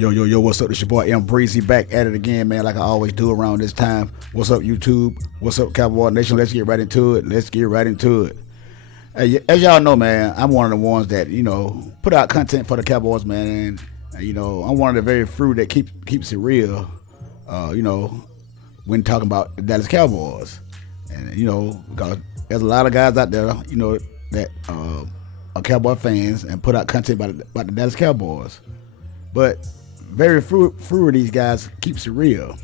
Yo, what's up? This your boy M Breezy back at it again, man, like I always do around this time. What's up, YouTube? What's up, Cowboy Nation? Let's get right into it. Hey, as y'all know, man, I'm one of the ones that, put out content for the Cowboys, man. And, I'm one of the very few that keeps it real, when talking about the Dallas Cowboys. And, because there's a lot of guys out there, that are Cowboy fans and put out content about the Dallas Cowboys. But very few of these guys keeps it real.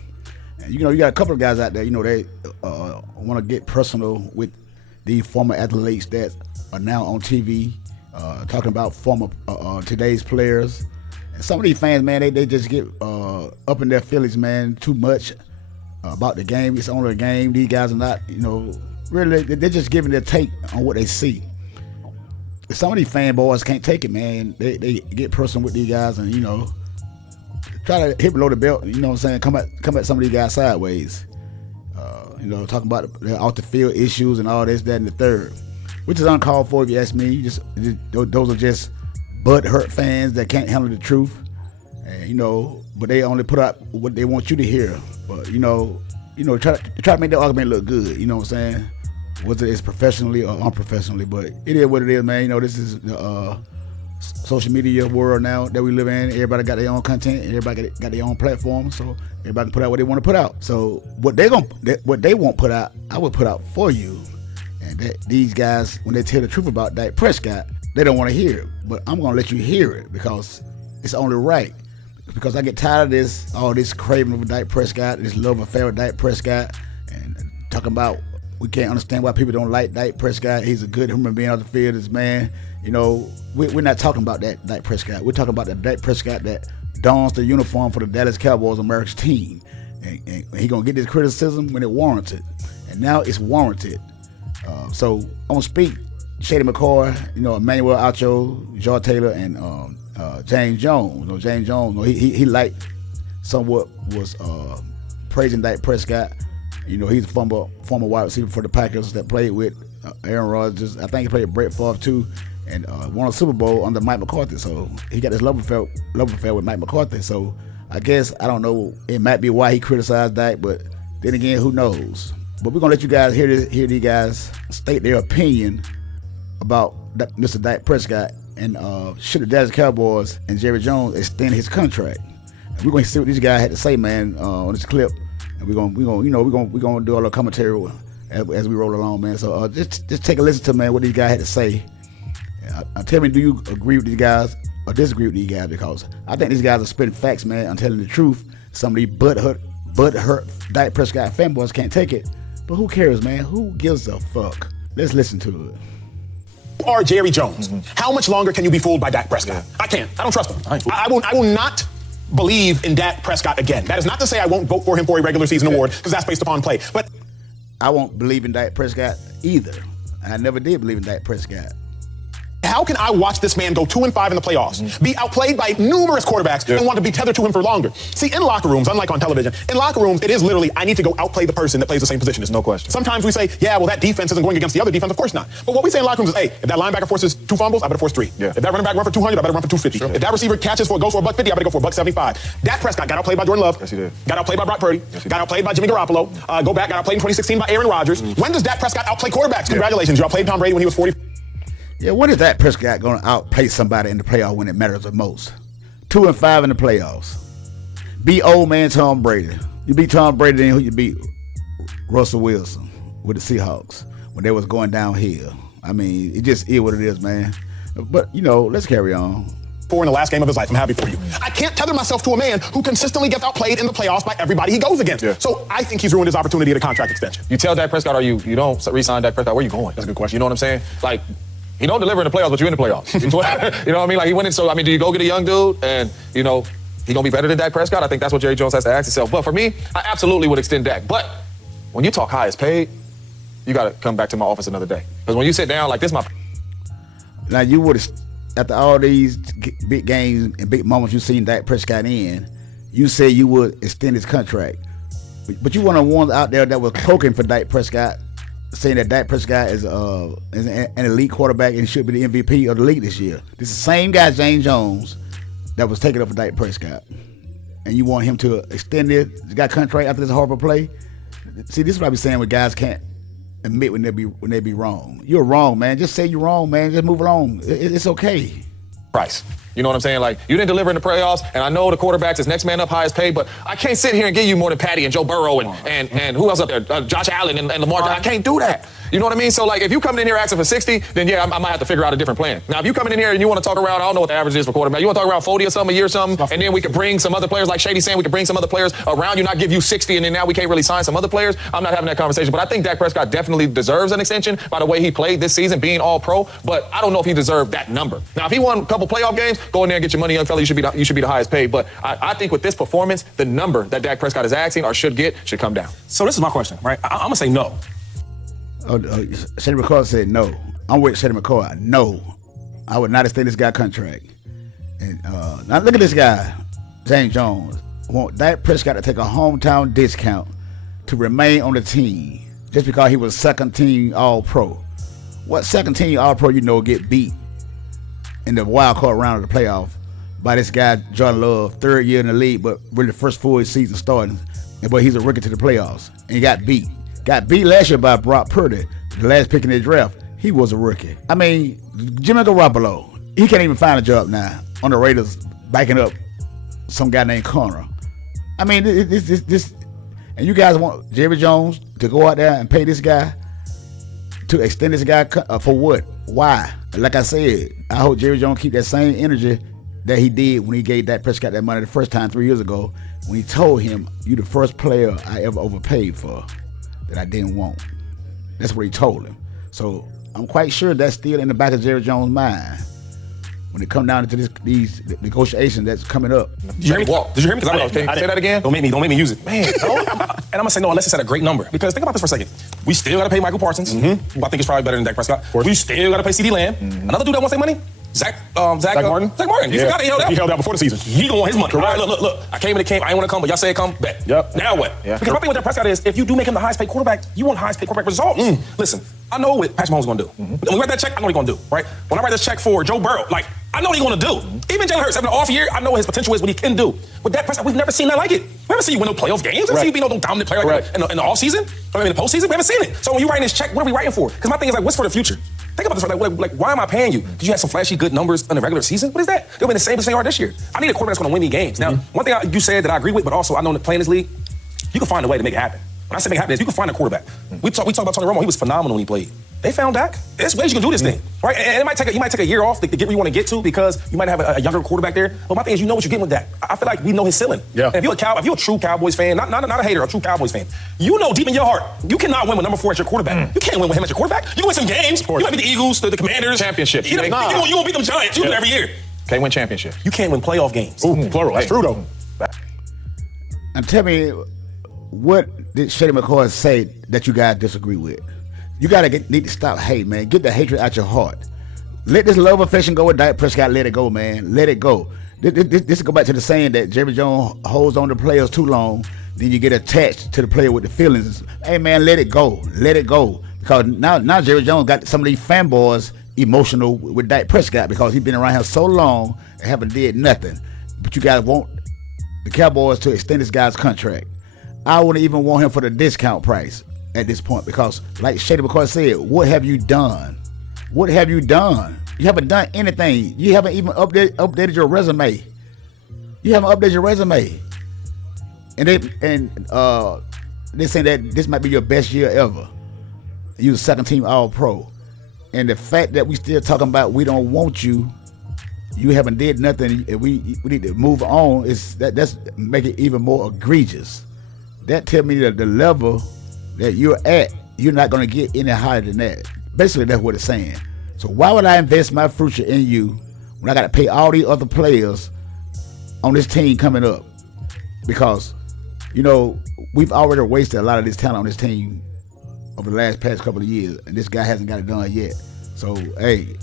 And, you got a couple of guys out there, they want to get personal with these former athletes that are now on TV, talking about former today's players. And some of these fans, man, they just get up in their feelings, man, too much about the game. It's only a game. These guys are not, really, they're just giving their take on what they see. Some of these fanboys can't take it, man. They get personal with these guys and, try to hit below the belt, come at some of these guys sideways. Talking about the off the field issues and all this, that, and the third, which is uncalled for if you ask me. Those are just butt-hurt fans that can't handle the truth, and, but they only put out what they want you to hear. But, try to make the argument look good, you know what I'm saying? Whether it's professionally or unprofessionally, but it is what it is, man. This is the social media world now that we live in. Everybody got their own content, and everybody got their own platform, so everybody can put out what they want to put out. So what they won't put out, I would put out for you. And these guys, when they tell the truth about Dak Prescott, they don't want to hear it. But I'm gonna let you hear it because it's only right. Because I get tired of all this craving of Dak Prescott, this love affair with Dak Prescott, and talking about we can't understand why people don't like Dak Prescott. He's a good human being on the field, this man. We're not talking about that Dak Prescott. We're talking about the Dak Prescott that dons the uniform for the Dallas Cowboys, America's team. And he's going to get this criticism when it's warranted. And now it's warranted. So I'm going to speak Shady McCoy, Emmanuel Acho, George Taylor, and James Jones. James Jones, he liked somewhat was praising Dak Prescott. He's a former wide receiver for the Packers that played with Aaron Rodgers. I think he played Brett Favre too, and won a Super Bowl under Mike McCarthy. So he got this love affair with Mike McCarthy. So I guess, I don't know, it might be why he criticized Dak, but then again, who knows? But we're gonna let you guys hear these guys state their opinion about Mr. Dak Prescott and should the Dallas Cowboys and Jerry Jones extend his contract. And we're gonna see what these guys had to say, man, on this clip. And we're gonna do a little commentary as we roll along, man. So just take a listen to, man, what these guys had to say. Tell me, do you agree with these guys or disagree with these guys? Because I think these guys are spitting facts, man. I'm telling the truth. Some of these butt-hurt Dak Prescott fanboys can't take it. But who cares, man? Who gives a fuck? Let's listen to it. You are Jerry Jones. How much longer can you be fooled by Dak Prescott? Yeah. I can't. I don't trust him. I will not believe in Dak Prescott again. That is not to say I won't vote for him for a regular season award, because that's based upon play. But I won't believe in Dak Prescott either. I never did believe in Dak Prescott. How can I watch this man go 2-5 in the playoffs, be outplayed by numerous quarterbacks, and want to be tethered to him for longer? See, in locker rooms, unlike on television, in locker rooms, it is literally, I need to go outplay the person that plays the same position. There's no question. Sometimes we say, yeah, well, that defense isn't going against the other defense. Of course not. But what we say in locker rooms is, hey, if that linebacker forces 2 fumbles, I better force 3. Yeah. If that running back run for 200, I better run for 250. Sure. If that receiver goes for $150, I better go for $175. Dak Prescott got outplayed by Jordan Love. Yes, he did. Got outplayed by Brock Purdy. Yes, got outplayed by Jimmy Garoppolo. Got outplayed in 2016 by Aaron Rodgers. When does Dak Prescott outplay quarterbacks? Congratulations. You outplayed Tom Brady when he was 40. Yeah, when is Dak Prescott going to outplay somebody in the playoffs when it matters the most? 2-5 in the playoffs. Beat old man Tom Brady. You beat Tom Brady, then who you beat? Russell Wilson with the Seahawks when they was going downhill. I mean, it just is what it is, man. But, let's carry on. In the last game of his life, I'm happy for you. I can't tether myself to a man who consistently gets outplayed in the playoffs by everybody he goes against. Yeah. So I think he's ruined his opportunity at a contract extension. You tell Dak Prescott, or you don't re-sign Dak Prescott, where you going? That's a good question. You know what I'm saying? Like, he don't deliver in the playoffs, but you're in the playoffs. You know what I mean? Like, he went in, so, I mean, do you go get a young dude and, he gonna be better than Dak Prescott? I think that's what Jerry Jones has to ask himself. But for me, I absolutely would extend Dak. But when you talk highest paid, you gotta come back to my office another day. Because when you sit down like this, Now, you would have, after all these big games and big moments you've seen Dak Prescott in, you said you would extend his contract. But you one of the ones out there that was cloaking for Dak Prescott, saying that Dak Prescott is an elite quarterback and should be the MVP of the league this year. This is the same guy, James Jones, that was taken up for Dak Prescott, and you want him to extend it, got contract after this horrible play. See, this is what I be saying when guys can't admit when they be wrong. You're wrong, man. Just say you're wrong, man. Just move along. It's okay. Price. You know what I'm saying? Like, you didn't deliver in the playoffs, and I know the quarterback's is next man up, highest paid, but I can't sit here and give you more than Patty and Joe Burrow and who else up there? Josh Allen and Lamar. I can't do that. You know what I mean? So, like, if you coming in here asking for 60, then yeah, I might have to figure out a different plan. Now, if you coming in here and you want to talk around, I don't know what the average is for quarterback. You want to talk around 40 or something, a year or something, and then we could bring some other players, like Shady saying, we could bring some other players around you, not give you 60, and then now we can't really sign some other players. I'm not having that conversation, but I think Dak Prescott definitely deserves an extension by the way he played this season, being all pro, but I don't know if he deserved that number. Now, if he won a couple playoff games, go in there and get your money, young fella, you should be the highest paid, but I think with this performance, the number that Dak Prescott is asking or should come down. So this is my question, right? I'm going to say no. Shady McCoy said no. I'm with Shady McCoy. No, I would not extend this guy contract. And now look at this guy, James Jones. Want Dak Prescott to take a hometown discount to remain on the team just because he was second team All-Pro. What second team All-Pro get beat in the wild card round of the playoff by this guy Jordan Love, third year in the league, but really the first full season starting, but he's a rookie to the playoffs and he got beat. Got beat last year by Brock Purdy, the last pick in the draft. He was a rookie. I mean, Jimmy Garoppolo, he can't even find a job now on the Raiders, backing up some guy named Connor. I mean, this, and you guys want Jerry Jones to go out there and pay this guy to extend this guy for what? Why? Like I said, I hope Jerry Jones keep that same energy that he did when he gave Dak Prescott that money the first time 3 years ago, when he told him, "You the first player I ever overpaid for that I didn't want." That's what he told him. So I'm quite sure that's still in the back of Jerry Jones' mind when it come down to these negotiations that's coming up. Did you hear me? Did you hear me? Can you say that again? Don't make me use it, man. And I'm gonna say no unless it's at a great number. Because think about this for a second. We still gotta pay Michael Parsons, who I think is probably better than Dak Prescott. We still gotta pay CD Lamb. Another dude that wants their money. Zach Martin. Zach Martin. You forgot he held out. He held out before the season. He don't want his money. All right, look. I came in the camp. I ain't want to come, but y'all said come. Bet. Yep. Now what? Yeah. Because my thing with Dak Prescott is, if you do make him the highest paid quarterback, you want highest paid quarterback results. Listen, I know what Patrick Mahomes is gonna do. When we write that check, I know what he's gonna do. Right? When I write this check for Joe Burrow, like I know what he's gonna do. Even Jalen Hurts having an off year, I know what his potential is, what he can do. But Dak Prescott, we've never seen that like it. We haven't seen you win no playoff games. We haven't seen you be no dominant player like that in the offseason, or maybe in the postseason. We haven't seen it. So when you writing this check, what are we writing for? Because my thing is like, what's for the future? Think about this, like why am I paying you? Did you have some flashy good numbers in the regular season? What is that? They'll be the same as they are this year. I need a quarterback that's going to win me games. Now, one thing you said that I agree with, but also I know in playing this league, you can find a way to make it happen. When I say make it happen, is you can find a quarterback. We talk about Tony Romo. He was phenomenal when he played. They found Dak. There's ways you can do this thing, right? And you might take a year off to get where you want to get to because you might have a younger quarterback there. But my thing is, you know what you're getting with Dak. I feel like we know his ceiling. Yeah. And if you're a true Cowboys fan, not a hater, a true Cowboys fan, you know deep in your heart, you cannot win with number 4 as your quarterback. You can't win with him as your quarterback. You can win some games. You might beat the Eagles, the Commanders. Championship. You won't beat them Giants. You do it every year. Can't win championship. You can't win playoff games. Ooh, plural. That's true though. And tell me, what did Shady McCoy say that you guys disagree with? You need to stop hate, man. Get the hatred out your heart. Let this love affection go with Dak Prescott. Let it go, man. Let it go. This go back to the saying that Jerry Jones holds on to players too long, then you get attached to the player with the feelings. Hey, man, let it go. Let it go. Because now Jerry Jones got some of these fanboys emotional with Dak Prescott because he's been around here so long and haven't did nothing. But you guys want the Cowboys to extend this guy's contract. I wouldn't even want him for the discount price at this point because, like Shady McCoy said, what have you done? What have you done? You haven't done anything. You haven't even updated your resume. You haven't updated your resume. And they say that this might be your best year ever. You was second team All-Pro. And the fact that we still talking about we don't want you, you haven't did nothing, and we need to move on, that's make it even more egregious. That tell me that the level that you're at, you're not going to get any higher than that. Basically, that's what it's saying. So why would I invest my future in you when I got to pay all these other players on this team coming up? Because, we've already wasted a lot of this talent on this team over the past couple of years, and this guy hasn't got it done yet. So, hey,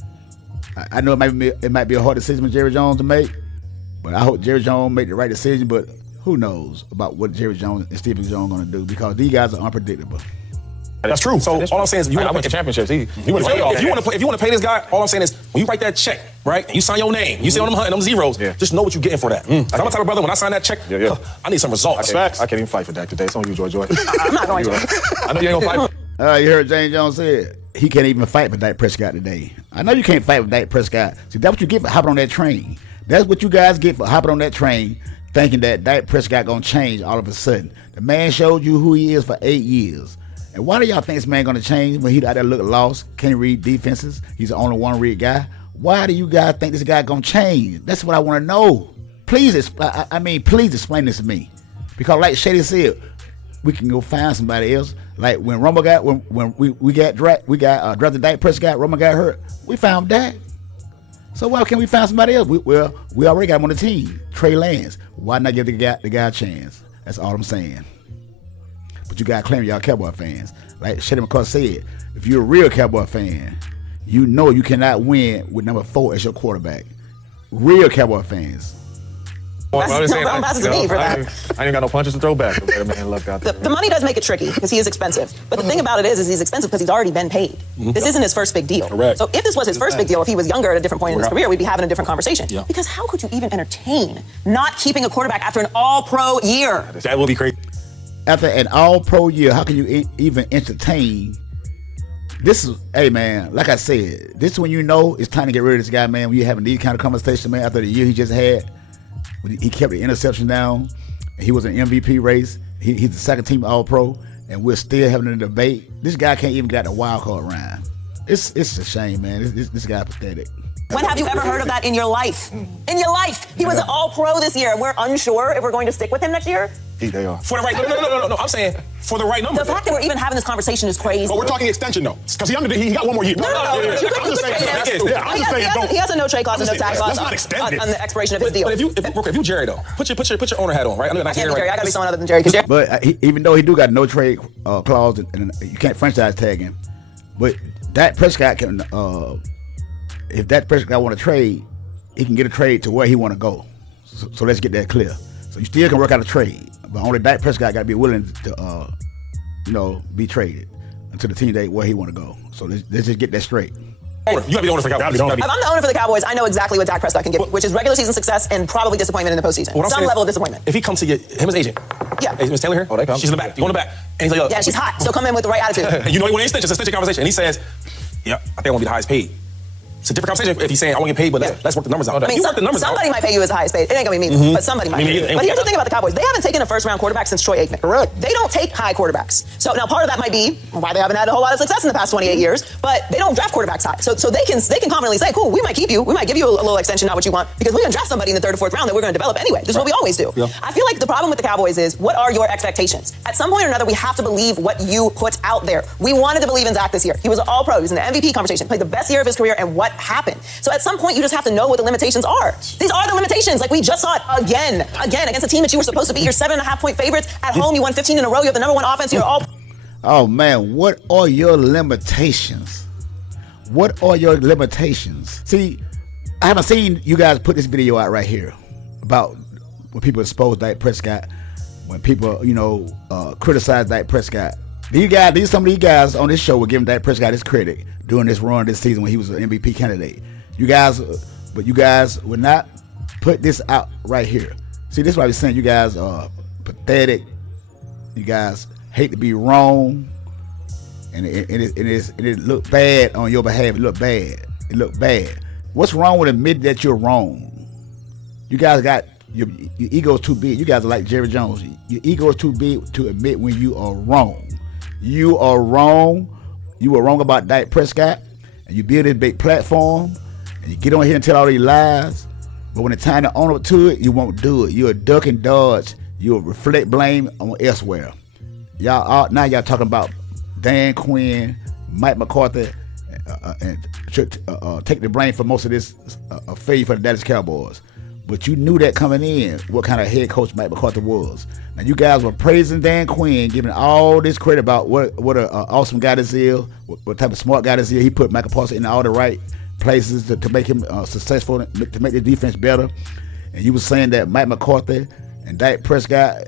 I know it might be a hard decision for Jerry Jones to make, but I hope Jerry Jones make the right decision, but who knows about what Jerry Jones and Stephen Jones are going to do because these guys are unpredictable. That's true. So all I'm saying is, I went to championships. He went if you want to pay this guy, all I'm saying is, when you write that check, right, and you sign your name, you say on them zeros, just know what you're getting for that. Like, I'm the type of brother, when I sign that check, I need some results. I can't even fight for Dak today. It's on you, Joy. I'm not going to. I know you ain't gonna fight. You heard James Jones said he can't even fight for Dak Prescott today. I know you can't fight with Dak Prescott. See, that's what you get for hopping on that train. That's what you guys get for hopping on that train, thinking that Dak Prescott gonna change all of a sudden. The man showed you who he is for 8 years. And why do y'all think this man gonna change when he out there looking lost, can't read defenses? He's the only one read guy. Why do you guys think this guy gonna change? That's what I want to know. Please, please explain this to me. Because like Shady said, we can go find somebody else. Like when Rumble got when we got drafted Dak Prescott, Rumble got hurt. We found Dak. So why can't we find somebody else? We already got him on the team. Trey Lance. Why not give the guy a chance? That's all I'm saying. But you gotta claim y'all Cowboy fans. Like Shady McCoy said, if you're a real Cowboy fan, you know you cannot win with number 4 as your quarterback. Real Cowboy fans. I ain't got no punches to throw back. Man, look out there. The money does make it tricky because he is expensive. But the thing about it is he's expensive because he's already been paid. This isn't his first big deal. Correct. So if this was his first big deal, if he was younger at a different point in his career, we'd be having a different conversation. Yeah. Because how could you even entertain not keeping a quarterback after an all-pro year? That will be crazy. After an all-pro year, how can you even entertain? This is, hey man, like I said, this is when you know it's time to get rid of this guy, man. When you're having these kind of conversations, man, after the year he just had, he kept the interception down, and he was an MVP race. He's the second team All-Pro, and we're still having a debate. This guy can't even get the wild card round. It's a shame, man. This guy pathetic. When have you ever heard of that in your life? In your life, he was an All-Pro this year. We're unsure if we're going to stick with him next year. They are. For the right, no. I'm saying for the right number. The fact that we're even having this conversation is crazy. But we're talking extension though, because he got one more year. No. I'm just saying. He has a no trade clause and no tax clause Let's not extend it. on the expiration of his deal. But if you Jerry though, put your owner hat on, right? I can't be Jerry. I gotta be someone other than Jerry. But even though he do got no trade clause and you can't franchise tag him, but Dak Prescott can. If Dak Prescott want to trade, he can get a trade to where he want to go. So let's get that clear. So you still can work out a trade, but only Dak Prescott got to be willing to, be traded until the team date where he want to go. So let's just get that straight. You gotta be the owner for the Cowboys. If I'm the owner for the Cowboys, I know exactly what Dak Prescott can give, which is regular season success and probably disappointment in the postseason. Some level of disappointment. If he comes to get him as agent, hey, Miss Taylor here. Oh, they come. She's in the back. You go in the back, and he's like, yeah, she's hot. So come in with the right attitude. And you know he want an extension. It's an extension conversation, and he says, "Yeah, I think I want to be the highest paid." It's a different conversation if he's saying I want to get paid, but let's work the numbers out. I mean, somebody might pay you as the highest paid. It ain't gonna be me, but somebody might. But here's the thing about the Cowboys: they haven't taken a first-round quarterback since Troy Aikman. Correct. They don't take high quarterbacks. So now part of that might be why they haven't had a whole lot of success in the past 28 years. But they don't draft quarterbacks high. So they can confidently say, "Cool, we might keep you. We might give you a little extension, not what you want, because we're gonna draft somebody in the 3rd or 4th round that we're gonna develop anyway." This is what we always do. Yeah. I feel like the problem with the Cowboys is, what are your expectations? At some point or another, we have to believe what you put out there. We wanted to believe in Dak this year. He was an All-Pro. He was in the MVP conversation. Played the best year of his career, and what happened? So at some point, you just have to know what the limitations are. These are the limitations. Like we just saw it again against a team that you were supposed to be your 7.5-point favorites at home. You won 15 in a row. You have the number 1 offense. You're all. Oh man, what are your limitations? What are your limitations? See, I haven't seen you guys put this video out right here about when people expose Dak Prescott, when people criticize Dak Prescott. Some of these guys on this show were giving Dak Prescott his credit during this run this season when he was an MVP candidate. You guys would not put this out right here. See, this is why we're saying you guys are pathetic. You guys hate to be wrong, and it look bad on your behalf. It look bad. What's wrong with admitting that you're wrong? You guys got your ego is too big. You guys are like Jerry Jones. Your ego is too big to admit when you are wrong. You are wrong. You were wrong about Dak Prescott, and you build this big platform. And you get on here and tell all these lies, but when it's time to own up to it, you won't do it. You'll duck and dodge. You'll reflect blame on elsewhere. Y'all talking about Dan Quinn, Mike McCarthy, and take the blame for most of this failure for the Dallas Cowboys. But you knew that coming in, what kind of head coach Mike McCarthy was. Now you guys were praising Dan Quinn, giving all this credit about what an awesome guy this is, what type of smart guy this is. He put Mike McCarthy in all the right places to make him successful, to make the defense better. And you were saying that Mike McCarthy and Dak Prescott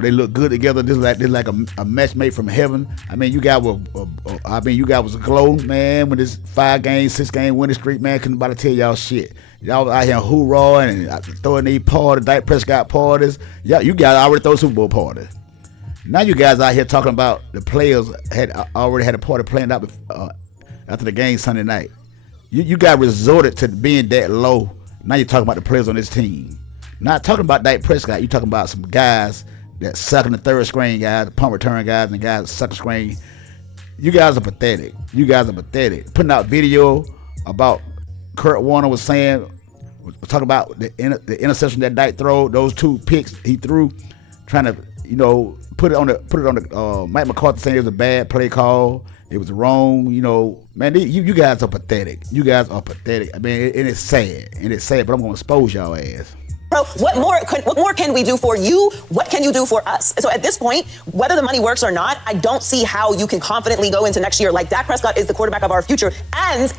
they look good together. This is like a match made from heaven. I mean, you guys was a glow, man. With this 5-game, 6-game winning streak, man, couldn't nobody tell y'all shit. Y'all was out here hoorahing and throwing these parties, Dak Prescott parties. You guys already throw Super Bowl parties. Now you guys out here talking about the players already had a party planned out after the game Sunday night. You got resorted to being that low. Now you're talking about the players on this team. Not talking about Dak Prescott. You're talking about some guys that suck in the third string guys, the punt return guys, and guys that suck the screen. You guys are pathetic. Putting out video about Kurt Warner was talking about the interception that Dak threw, those 2 picks he threw, trying to put it on the Mike McCarthy saying it was a bad play call. It was wrong, man. You guys are pathetic. I mean, and it's sad, but I'm gonna expose y'all ass. Bro, what more can we do for you? What can you do for us? So at this point, whether the money works or not, I don't see how you can confidently go into next year like Dak Prescott is the quarterback of our future, and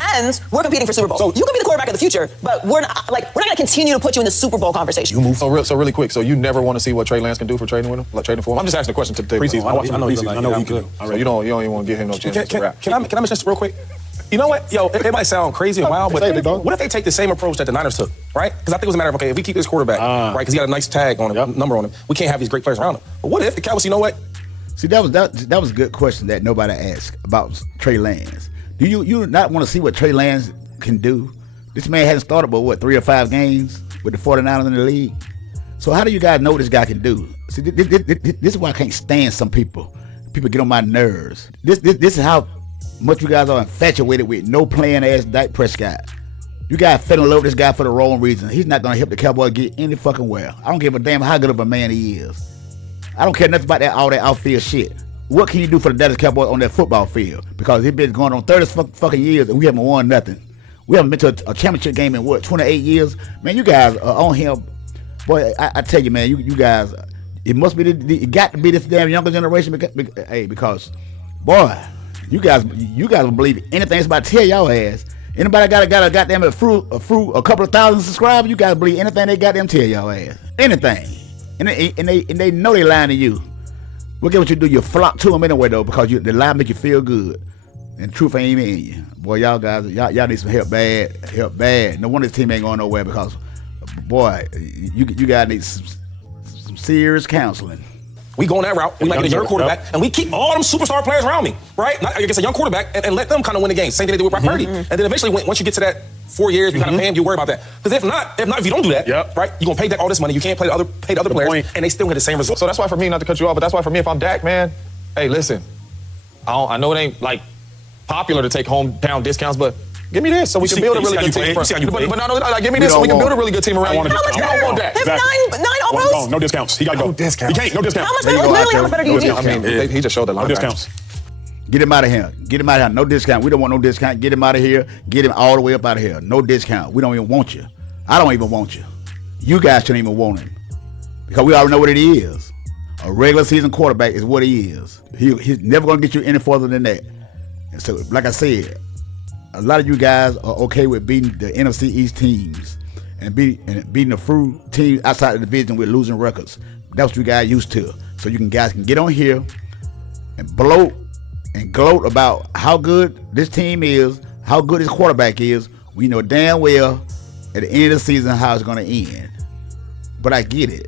we're competing for Super Bowl. So you can be the quarterback of the future, but we're not going to continue to put you in the Super Bowl conversation. You move so really quick. So you never want to see what Trey Lance can do for trading with him, like trading for him. I'm just asking a question to the table. Preseason, I know he can do. So you don't even want to give him no chance to rap. Can I mention this real quick? You know what? Yo, it might sound crazy and wild, but what if they take the same approach that the Niners took, right? Because I think it was a matter of, okay, if we keep this quarterback, right, because he got a nice tag on him, number on him, we can't have these great players around him. But what if the Cowboys, you know what? See, that was a good question that nobody asked about Trey Lance. Do you not want to see what Trey Lance can do? This man hasn't started but 3 or 5 games with the 49ers in the league. So how do you guys know what this guy can do? See, this is why I can't stand some people. People get on my nerves. This is how much you guys are infatuated with no playing ass Dak Prescott. You guys fell in love with this guy for the wrong reason. He's not gonna help the Cowboys get any fucking well. I don't give a damn how good of a man he is. I don't care nothing about all that outfield shit. What can you do for the Dallas Cowboys on that football field? Because it's been going on 30 fucking years and we haven't won nothing. We haven't been to a championship game in 28 years? Man, you guys are on him. Boy, I tell you, man, you guys, it must be it got to be this damn younger generation because boy, you guys will believe anything it's about to tell y'all ass. Anybody got a goddamn a couple of thousand subscribers, you guys believe anything they got them tell y'all ass. Anything. And they know they lying to you. Look at what you do. You flock to them anyway though, because the lie make you feel good. And the truth ain't even in you. Boy, y'all guys, y'all need some help bad. No wonder this team ain't going nowhere because, boy, you guys need some serious counseling. We go on that route. We might get a young quarterback, and we keep all them superstar players around me, right? I guess a young quarterback, and let them kind of win the game. Same thing they did with Brock Purdy. And then eventually, once you get to that 4 years, you kind of pay him, you worry about that. Because if not, if you don't do that, right, you're going to pay Dak all this money. You can't pay the other players, and they still get the same result. So that's why for me, not to cut you off, but that's why for me, if I'm Dak, man, hey, listen, I know it ain't like popular to take hometown discounts, but give me this so we can build a really good team. But no, give me this so we can build a really good team around you. How much better? I want that. His nine all pros? No discounts. He got to go. No discounts. He can't. No discounts. How much better? Literally, how much better do you need? I mean, he just showed the line. No discounts. Get him out of here. No discount. We don't want no discount. Get him out of here. Get him all the way up out of here. No discount. We don't even want you. I don't even want you. You guys shouldn't even want him. Because we already know what it is. A regular season quarterback is what he is. He's never going to get you any further than that. And so, like I said, a lot of you guys are okay with beating the NFC East teams and beating the fruit teams outside the division with losing records. That's what you guys used to. So you guys can get on here and bloat and gloat about how good this team is, how good this quarterback is. We know damn well at the end of the season how it's going to end. But I get it.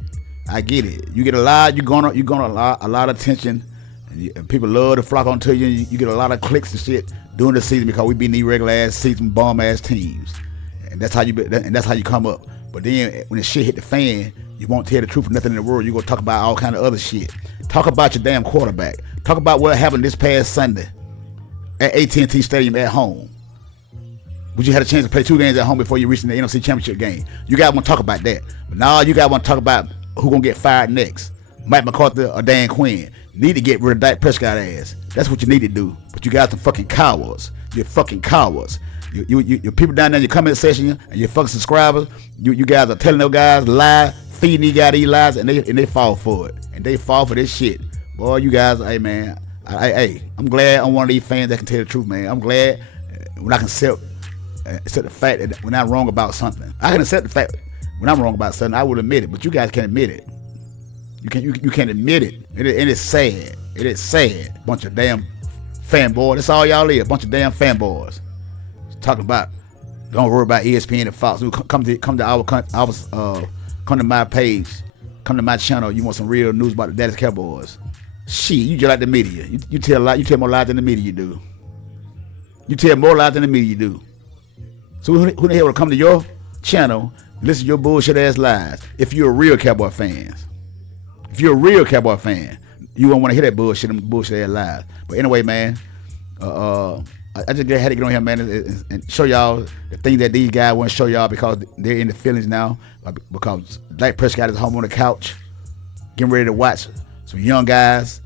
You get a lot. You're gonna a lot of attention. And people love to flock onto you. You get a lot of clicks and shit during the season because we beat these regular ass season bum ass teams, and that's how you come up. But then when the shit hit the fan, you won't tell the truth for nothing in the world. You gonna talk about all kind of other shit. Talk about your damn quarterback. Talk about what happened this past Sunday at AT&T Stadium at home. But you had a chance to play 2 games at home before you reached the NFC Championship game. You guys want to talk about that. But now you guys want to talk about who gonna get fired next, Mike McCarthy or Dan Quinn. Need to get rid of Dak Prescott ass. That's what you need to do. But you guys are fucking cowards. You're fucking cowards. You people down there in your comment section and your fucking subscribers, you guys are telling those guys lie, feeding these guys these lies, and they fall for it. And they fall for this shit. Boy, you guys, hey man, I'm glad I'm one of these fans that can tell the truth, man. I'm glad when I can accept the fact that when I'm wrong about something. I can accept the fact when I'm wrong about something, I will admit it, but you guys can't admit it. You can't admit it. And it's sad. It is sad. Bunch of damn fanboys. That's all y'all is. Bunch of damn fanboys. Talking about, don't worry about ESPN and Fox. Come to my page. Come to my channel. You want some real news about the Dallas Cowboys. Shit, you just like the media. You tell a lot. You tell more lies than the media you do. You tell more lies than the media you do. So who the hell will come to your channel, listen to your bullshit ass lies? If you're a real Cowboy fan. If you're a real Cowboy fan, you won't want to hear that bullshit ass lies. But anyway, man, I just had to get on here, man, and show y'all the things that these guys want to show y'all because they're in the feelings now. Because Dak Prescott is home on the couch, getting ready to watch some young guys,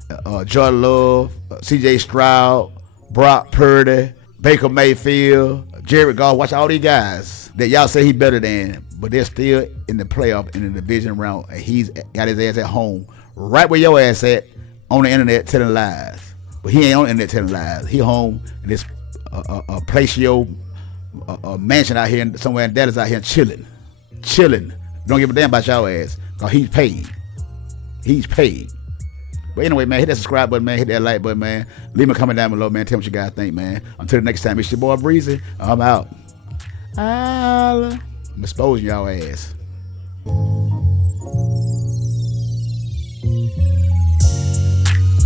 Jordan Love, C.J. Stroud, Brock Purdy, Baker Mayfield, Jared Goff. Watch all these guys that y'all say he's better than, but they're still in the playoff in the division round, and he's got his ass at home, right where your ass at, on the internet telling lies. But he ain't on the internet telling lies. He home in this palatial mansion out here, somewhere in Dallas, out here chilling. Don't give a damn about your ass, cause he's paid. But anyway, man, hit that subscribe button, man. Hit that like button, man. Leave me a comment down below, man. Tell me what you guys think, man. Until the next time, it's your boy Breezy. I'm out. I'm exposing y'all ass.